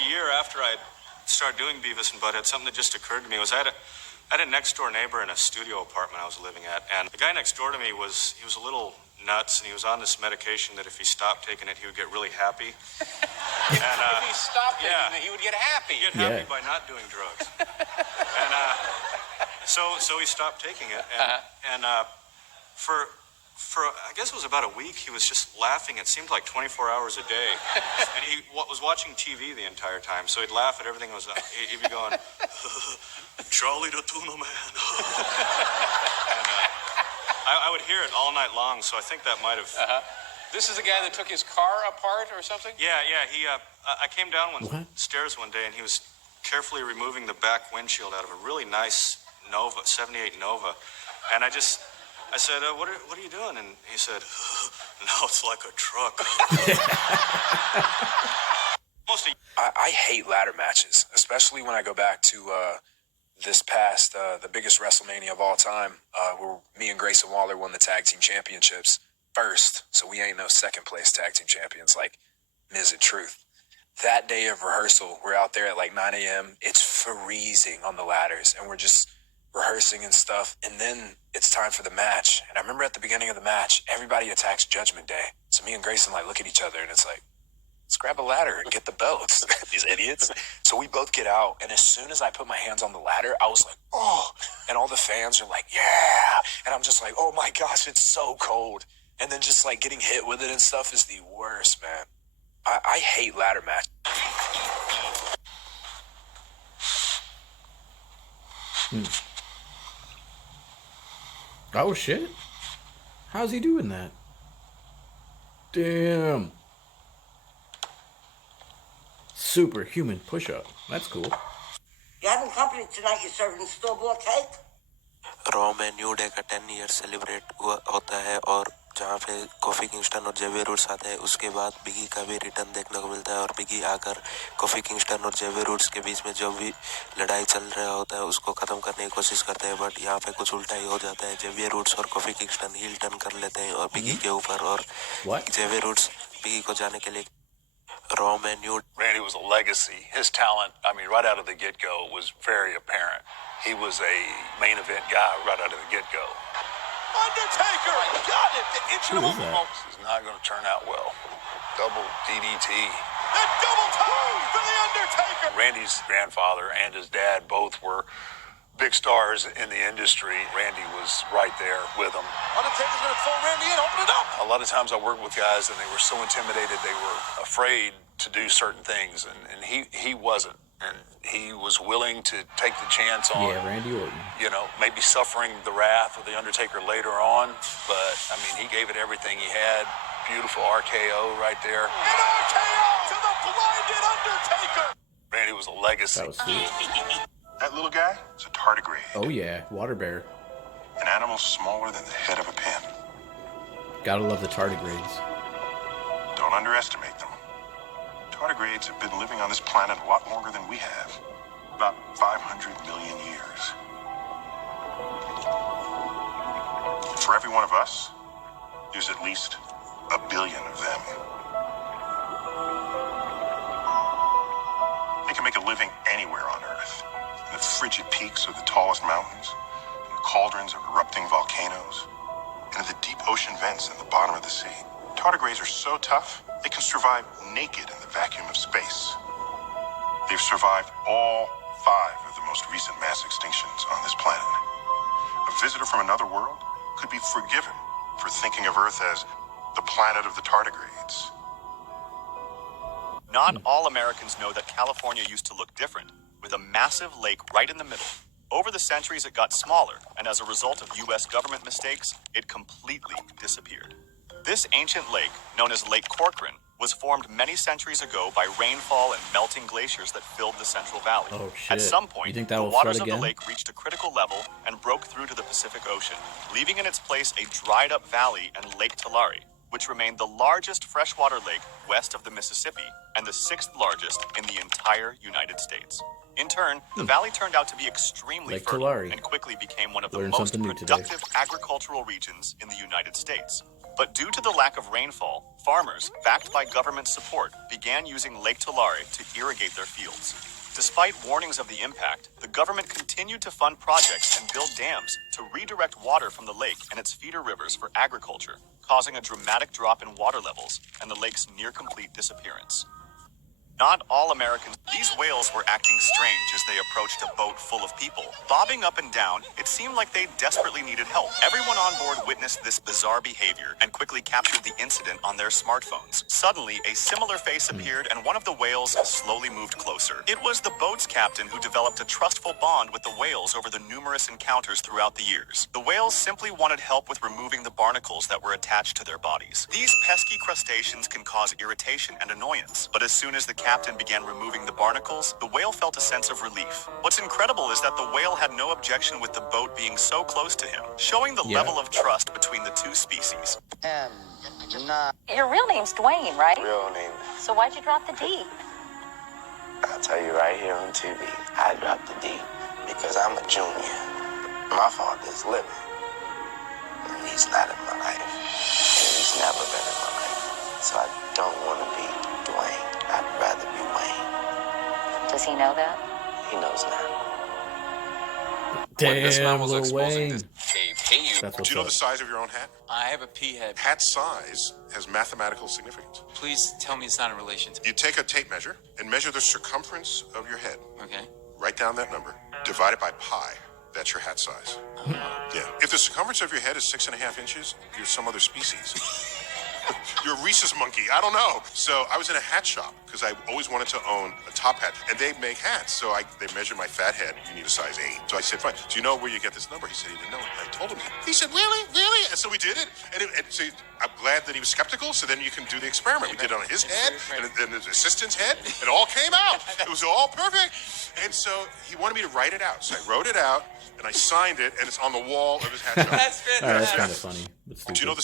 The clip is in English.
a year after I started doing Beavis and Butthead, something that just occurred to me was I had a next door neighbor in a studio apartment I was living at, and the guy next door to me was a little nuts, and he was on this medication that if he stopped taking it, he would get really happy. And if he stopped taking it, he would get happy. He'd get happy by not doing drugs. And so he stopped taking it, and for I guess it was about a week, he was just laughing. It seemed like 24 hours a day, and he was watching TV the entire time. So he'd laugh at everything. He'd be going, Charlie the Tuna Man. And I would hear it all night long. So I think that might have. This is the guy that took his car apart or something? Yeah. I came down stairs one day, and he was carefully removing the back windshield out of a really nice Nova, 78 Nova, and I said, what are you doing? And he said, now it's like a truck. I hate ladder matches, especially when I go back to this past, the biggest WrestleMania of all time, where me and Grayson Waller won the tag team championships first. So we ain't no second place tag team champions like Miz and Truth. That day of rehearsal, we're out there at like 9 a.m. It's freezing on the ladders, and we're just rehearsing and stuff, and then it's time for the match. And I remember at the beginning of the match, everybody attacks Judgment Day. So me and Grayson look at each other, and it's like, let's grab a ladder and get the belts. These idiots. So we both get out, and as soon as I put my hands on the ladder, I was like, oh. And all the fans are like, yeah. And I'm just like, oh my gosh, it's so cold. And then just like getting hit with it and stuff is the worst, man. I hate ladder matches. Oh shit. How's he doing that? Damn. Superhuman push-up. That's cool. You having company tonight? You're serving store-bought cake? Raw में new day का 10 year celebrate होता है और जहाँ पे Kofi Kingston और Xavier woods आते हैं उसके बाद बिगी का भी रिटर्न देखने को मिलता है और बिगी आकर कॉफी किंगस्टन और जेवियर वुड्स के बीच में जो भी लड़ाई चल रहा होता है उसको खत्म करने की कोशिश करते हैं बट यहाँ पे कुछ उल्टा ही हो जाता है जेवियर वुड्स और कॉफी किंगस्टन हील टर्न कर लेते हैं और बिगी के ऊपर और जेवियर वुड्स बिगी को जाने के लिए रॉ में new Randy was a legacy. His talent, I mean, right out of the get-go was very apparent. He was a main event guy right out of the get-go. Undertaker! Got it! The inch of This is not going to turn out well. Double DDT. The double time for The Undertaker! Randy's grandfather and his dad both were big stars in the industry. Randy was right there with them. Undertaker's going to throw Randy in, open it up! A lot of times I worked with guys and they were so intimidated, they were afraid to do certain things, and he wasn't. And he was willing to take the chance on, Randy Orton. You know, maybe suffering the wrath of The Undertaker later on. But, I mean, he gave it everything he had. Beautiful RKO right there. An RKO to the blinded Undertaker! Randy was a legacy. That was sweet. That little guy is a tardigrade. Oh yeah, water bear. An animal smaller than the head of a pin. Gotta love the tardigrades. Don't underestimate them. Tardigrades have been living on this planet a lot longer than we have. About 500 million years. For every one of us, there's at least 1 billion of them. They can make a living anywhere on Earth. In the frigid peaks of the tallest mountains, in the cauldrons of erupting volcanoes, and in the deep ocean vents in the bottom of the sea. Tardigrades are so tough, they can survive naked in the vacuum of space. They've survived all 5 of the most recent mass extinctions on this planet. A visitor from another world could be forgiven for thinking of Earth as the planet of the tardigrades. Not all Americans know that California used to look different, with a massive lake right in the middle. Over the centuries, it got smaller, and as a result of U.S. government mistakes, it completely disappeared. This ancient lake, known as Lake Corcoran, was formed many centuries ago by rainfall and melting glaciers that filled the Central Valley. Oh, shit. At some point, You think that the will waters flood of the again? lake reached a critical level and broke through to the Pacific Ocean, leaving in its place a dried-up valley and Lake Tulare, which remained the largest freshwater lake west of the Mississippi and the 6th largest in the entire United States. In turn, the valley turned out to be extremely Lake fertile Tulare. and quickly became one of the Learned most something new today. productive agricultural regions in the United States. But due to the lack of rainfall, farmers, backed by government support, began using Lake Tulare to irrigate their fields. Despite warnings of the impact, the government continued to fund projects and build dams to redirect water from the lake and its feeder rivers for agriculture, causing a dramatic drop in water levels and the lake's near-complete disappearance. Not all Americans. These whales were acting strange as they approached a boat full of people. Bobbing up and down, it seemed like they desperately needed help. Everyone on board witnessed this bizarre behavior and quickly captured the incident on their smartphones. Suddenly, a similar face appeared and one of the whales slowly moved closer. It was the boat's captain who developed a trustful bond with the whales over the numerous encounters throughout the years. The whales simply wanted help with removing the barnacles that were attached to their bodies. These pesky crustaceans can cause irritation and annoyance, but as soon as the captain began removing the barnacles, the whale felt a sense of relief. What's incredible is that the whale had no objection with the boat being so close to him, showing the level of trust between the two species. Your real name's Dwayne, right? Real name. So why'd you drop the D? I'll tell you right here on TV, I dropped the D because I'm a junior. My father's living. And he's not in my life. And he's never been in my life. So I don't want to be Dwayne. I'd rather be Wayne. Does he know that? He knows now. Damn, Lil Wayne. That's Do what's you know up. the size of your own hat? I have a pea head. Hat size has mathematical significance. Please tell me it's not in relation to. You take a tape measure and measure the circumference of your head. Okay. Write down that number. Divide it by pi. That's your hat size. Yeah. If the circumference of your head is 6.5 inches, you're some other species. You're a rhesus monkey. I don't know. So I was in a hat shop because I always wanted to own a top hat, and they make hats. So they measured my fat head. You need a size 8. So I said, fine. Do you know where you get this number? He said he didn't know it. I told him. He said, really? Really? And so we did it. And so I'm glad that he was skeptical. So then you can do the experiment. We did it on his head and then his assistant's head. It all came out. It was all perfect. And so he wanted me to write it out. So I wrote it out and I signed it, and it's on the wall of his hat shop. That's fantastic. All right, that's kind of funny. But Do you know stupid. the